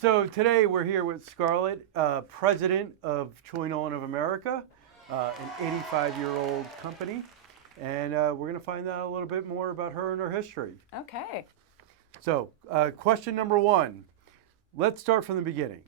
So today we're here with Scarlett, president of Choi Nolen of America, an 85-year-old company, and we're going to find out a little bit more about her and her history. Okay. So, question number one. Let's start from the beginning.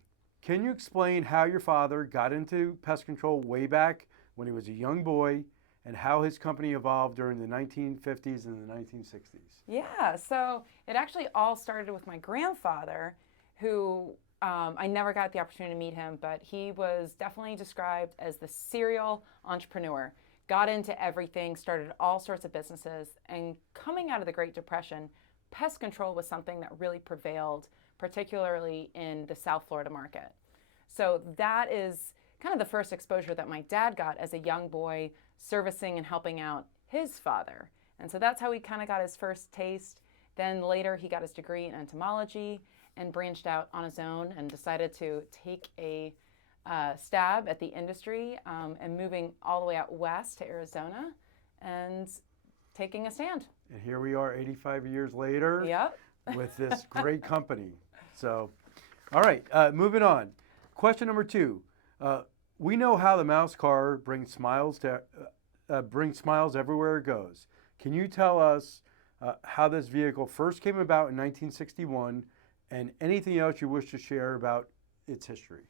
Can you explain how your father got into pest control way back when he was a young boy, and how his company evolved during the 1950s and the 1960s? Yeah, so it actually all started with my grandfather, who I never got the opportunity to meet him, but he was definitely described as the serial entrepreneur. Got into everything, started all sorts of businesses, and coming out of the Great Depression, pest control was something that really prevailed, particularly in the South Florida market. So that is kind of the first exposure that my dad got as a young boy, servicing and helping out his father. And so that's how he kind of got his first taste. Then later he got his degree in entomology and branched out on his own and decided to take a stab at the industry and moving all the way out west to Arizona and taking a stand. And here we are 85 years later Yep. with this great company. So, all right, moving on. Question number two. We know how the mouse car brings smiles everywhere it goes. Can you tell us how this vehicle first came about in 1961 and anything else you wish to share about its history?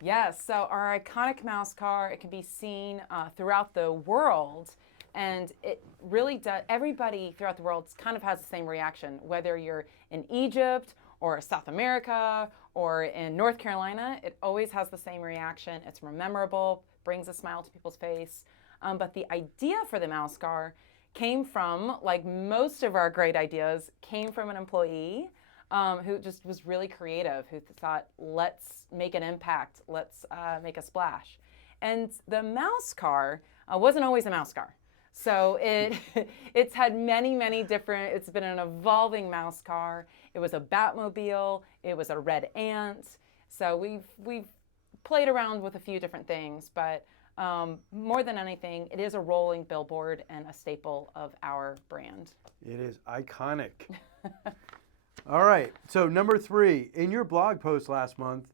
Yes, so our iconic mouse car, it can be seen throughout the world, and it really does, everybody throughout the world kind of has the same reaction, whether you're in Egypt or South America or in North Carolina, it always has the same reaction. It's memorable, brings a smile to people's face. But the idea for the mouse car came from, like most of our great ideas, came from an employee who just was really creative, who thought, let's make an impact, let's make a splash. And the mouse car wasn't always a mouse car. So it's had many different, it's been an evolving mouse car. It was a Batmobile, it was a red ant. So we've played around with a few different things, but more than anything, it is a rolling billboard and a staple of our brand. It is iconic. All right, so number three, in your blog post last month,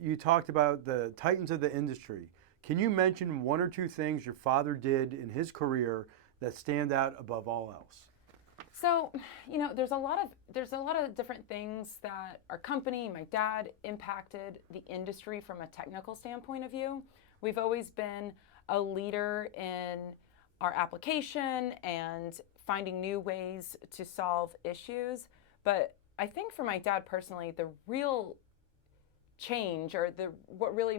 you talked about the titans of the industry. Can you mention one or two things your father did in his career that stand out above all else? So, you know, there's a lot of different things that our company, my dad, impacted the industry from a technical standpoint of view. We've always been a leader in our application and finding new ways to solve issues. But I think for my dad personally, the real change, or what really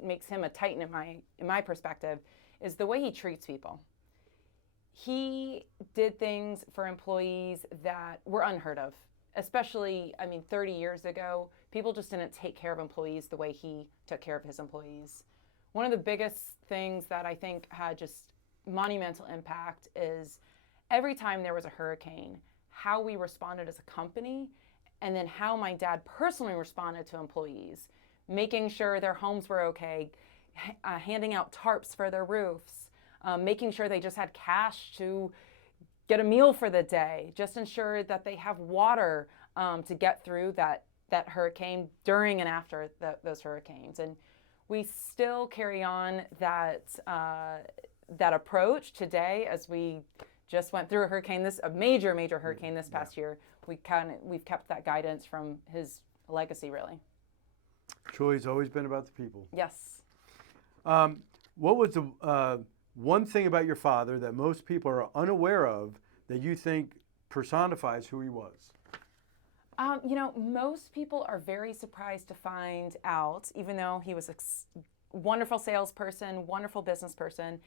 makes him a titan in my perspective, is the way he treats people. He did things for employees that were unheard of, especially, 30 years ago, people just didn't take care of employees the way he took care of his employees. One of the biggest things that I think had just monumental impact is every time there was a hurricane, how we responded as a company, and then how my dad personally responded to employees, making sure their homes were okay, handing out tarps for their roofs, making sure they just had cash to get a meal for the day, just ensure that they have water to get through that hurricane during and after those hurricanes. And we still carry on that approach today as we just went through a major hurricane this past year. We've kept that guidance from his legacy, really. Choi's always been about the people. Yes. What was the one thing about your father that most people are unaware of that you think personifies who he was? Most people are very surprised to find out, even though he was a wonderful salesperson, wonderful business person,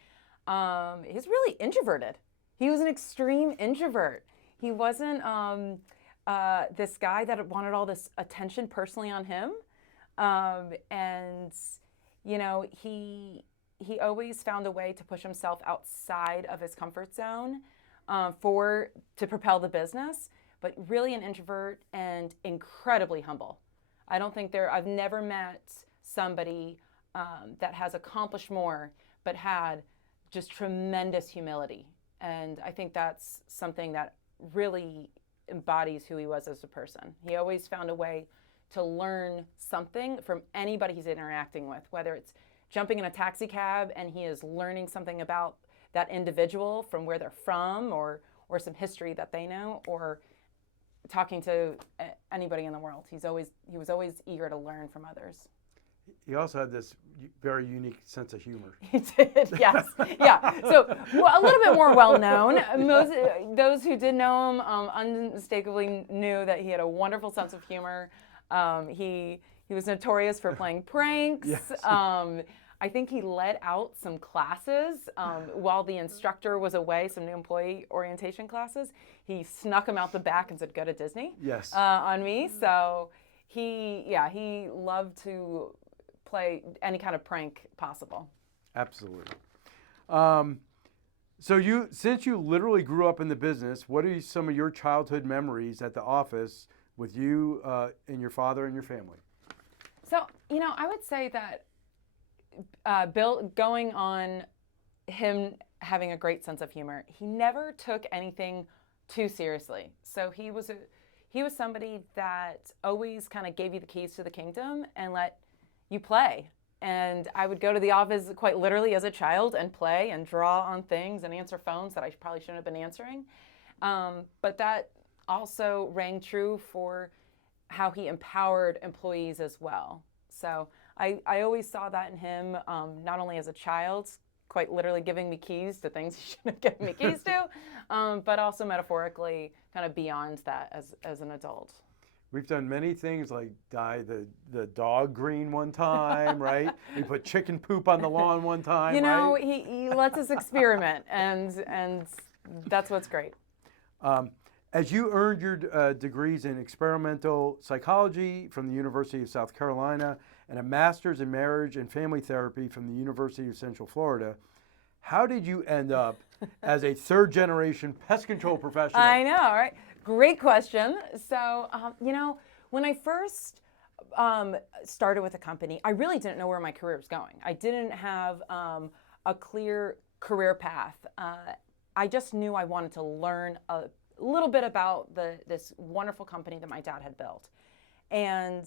he's really introverted. He was an extreme introvert. He wasn't this guy that wanted all this attention personally on him. He always found a way to push himself outside of his comfort zone to propel the business, but really an introvert and incredibly humble. I've never met somebody that has accomplished more but had just tremendous humility. And I think that's something that really embodies who he was as a person. He always found a way to learn something from anybody he's interacting with, whether it's jumping in a taxi cab and he is learning something about that individual from where they're from, or some history that they know, or talking to anybody in the world. He was always eager to learn from others. He also had this very unique sense of humor. He did, yes. Yeah. So a little bit more well-known. Those who did know him unmistakably knew that he had a wonderful sense of humor. He was notorious for playing pranks. Yes. I think he led out some classes while the instructor was away, some new employee orientation classes. He snuck him out the back and said, "Go to Disney." Yes. On me. So he loved to play any kind of prank possible. Absolutely. So since you literally grew up in the business, what are some of your childhood memories at the office with you and your father and your family? So, I would say that going on him having a great sense of humor, he never took anything too seriously. So he was somebody that always kind of gave you the keys to the kingdom and let you play. And I would go to the office quite literally as a child and play and draw on things and answer phones that I probably shouldn't have been answering. But that also rang true for how he empowered employees as well. So I always saw that in him, not only as a child, quite literally giving me keys to things he shouldn't have given me keys to, but also metaphorically kind of beyond that as an adult. We've done many things like dye the dog green one time, right? We put chicken poop on the lawn one time, right? He lets us experiment, and that's what's great. As you earned your degrees in experimental psychology from the University of South Carolina and a master's in marriage and family therapy from the University of Central Florida, how did you end up as a third-generation pest control professional? I know, right? Great question. So, when I first started with a company, I really didn't know where my career was going. I didn't have a clear career path. I just knew I wanted to learn a little bit about this wonderful company that my dad had built. And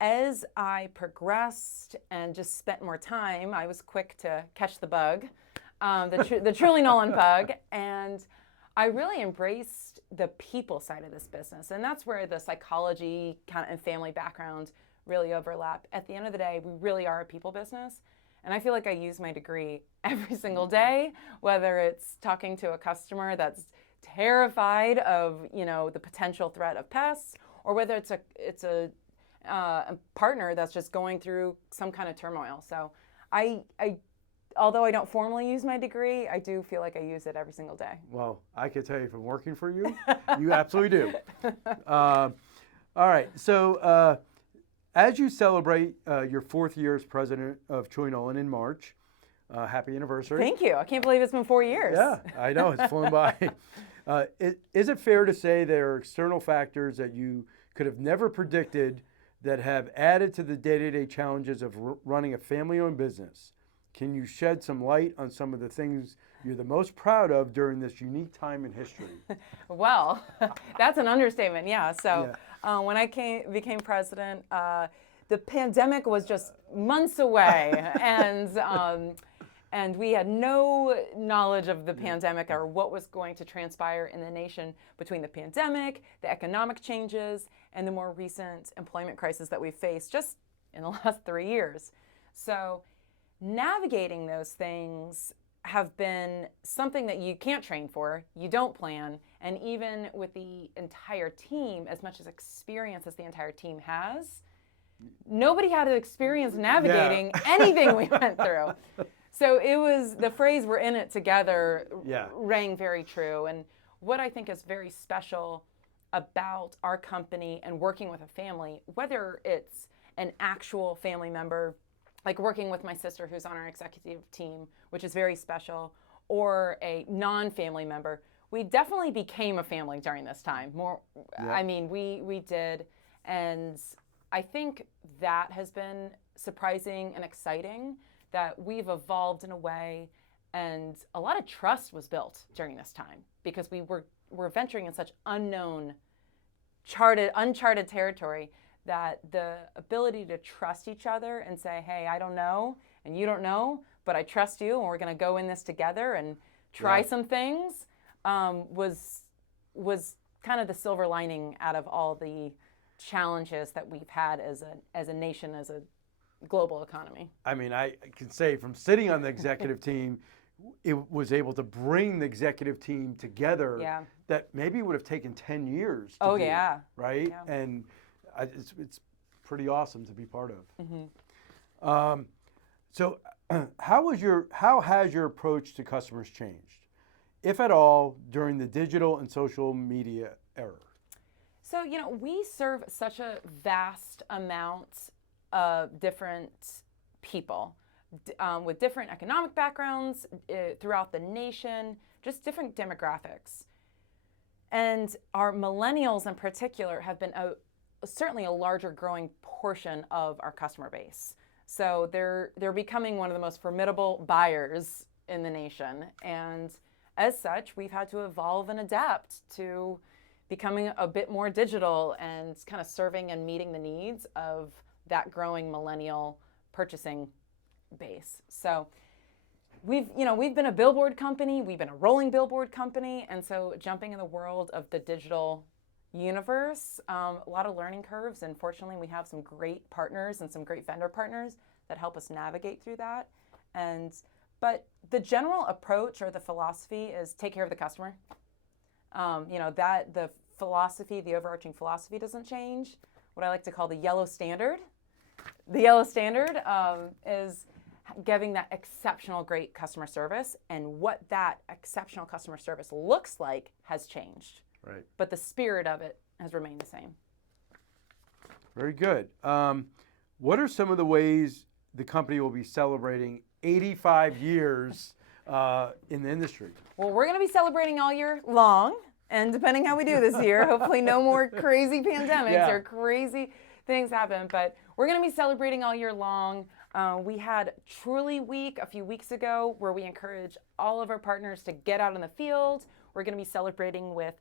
as I progressed and just spent more time, I was quick to catch the bug, the truly Nolen bug, and I really embraced the people side of this business. And that's where the psychology kind of and family background really overlap. At the end of the day, we really are a people business. And I feel like I use my degree every single day, whether it's talking to a customer that's terrified of the potential threat of pests, or whether it's a partner that's just going through some kind of turmoil. So I although I don't formally use my degree, I do feel like I use it every single day. Well, I can tell you from working for you, you absolutely do. All right. So as you celebrate your 4th year as president of Troy Nolen in March, happy anniversary. Thank you. I can't believe it's been 4 years. Yeah, I know. It's flown by. Is it fair to say there are external factors that you could have never predicted that have added to the day-to-day challenges of running a family-owned business? Can you shed some light on some of the things you're the most proud of during this unique time in history? Well, that's an understatement, yeah. So when I became president, the pandemic was just months away, and we had no knowledge of the pandemic or what was going to transpire in the nation between the pandemic, the economic changes, and the more recent employment crisis that we've faced just in the last 3 years. So navigating those things have been something that you can't train for, you don't plan, and even with the entire team, as much as experience as the entire team has, nobody had experience navigating anything we went through. So it was, the phrase "we're in it together" rang very true. And what I think is very special about our company and working with a family, whether it's an actual family member, like working with my sister who's on our executive team, which is very special, or a non-family member, we definitely became a family during this time. I mean, we did. And I think that has been surprising and exciting, that we've evolved in a way, and a lot of trust was built during this time because we're venturing in such uncharted territory that the ability to trust each other and say, hey, I don't know and you don't know, but I trust you and we're going to go in this together and try some things was kind of the silver lining out of all the challenges that we've had as a nation, as a global economy. I mean, I can say from sitting on the executive team, it was able to bring the executive team together that maybe would have taken 10 years to do, right? Yeah. And it's pretty awesome to be part of. So how has your approach to customers changed, if at all, during the digital and social media era? So, we serve such a vast amount of different people with different economic backgrounds throughout the nation, just different demographics. And our millennials in particular have been certainly a larger growing portion of our customer base. So they're becoming one of the most formidable buyers in the nation. And as such, we've had to evolve and adapt to becoming a bit more digital and kind of serving and meeting the needs of that growing millennial purchasing base. So we've been a billboard company, we've been a rolling billboard company, and so jumping in the world of the digital universe, a lot of learning curves, and fortunately we have some great partners and some great vendor partners that help us navigate through that. But the general approach or the philosophy is take care of the customer. That the philosophy, the overarching philosophy doesn't change. What I like to call the yellow standard. The yellow standard is giving that exceptional great customer service, and what that exceptional customer service looks like has changed. Right. But the spirit of it has remained the same. Very good. What are some of the ways the company will be celebrating 85 years in the industry? Well, we're going to be celebrating all year long, and depending how we do this year, hopefully no more crazy pandemics or crazy things happen, but we're going to be celebrating all year long. We had Truly Week a few weeks ago where we encourage all of our partners to get out in the field. We're going to be celebrating with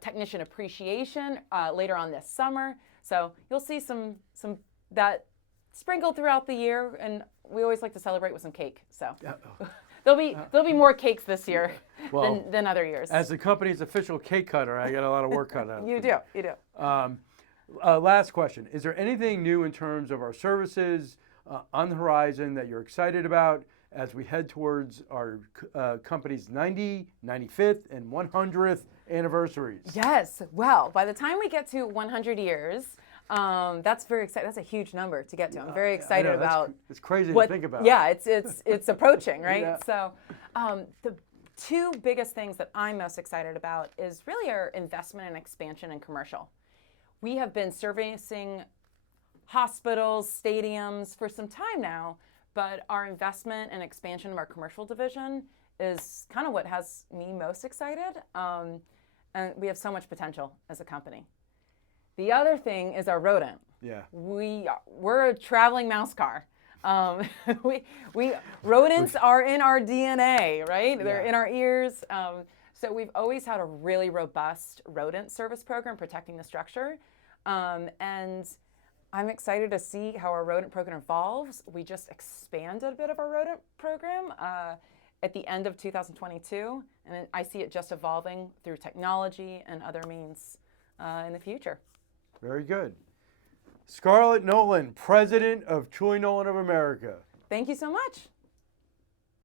technician appreciation later on this summer. So you'll see some that sprinkled throughout the year, and we always like to celebrate with some cake. So there'll be more cakes this year than other years. As the company's official cake cutter, I got a lot of work cut out. You do. Last question. Is there anything new in terms of our services on the horizon that you're excited about as we head towards our company's 90, 95th, and 100th anniversaries? Yes. Well, by the time we get to 100 years, that's very exciting. That's a huge number to get to. I'm very excited about. It's crazy to think about. Yeah, it's approaching, right? Yeah. So the two biggest things that I'm most excited about is really our investment and expansion in commercial. We have been servicing hospitals, stadiums for some time now, but our investment and expansion of our commercial division is kind of what has me most excited. And we have so much potential as a company. The other thing is our rodent. Yeah. We're a traveling mouse car. Rodents are in our DNA, right? They're in our ears. So we've always had a really robust rodent service program protecting the structure. And I'm excited to see how our rodent program evolves. We just expanded a bit of our rodent program at the end of 2022, and I see it just evolving through technology and other means in the future. Very good. Scarlett Nolen, President of Truly Nolen of America. Thank you so much.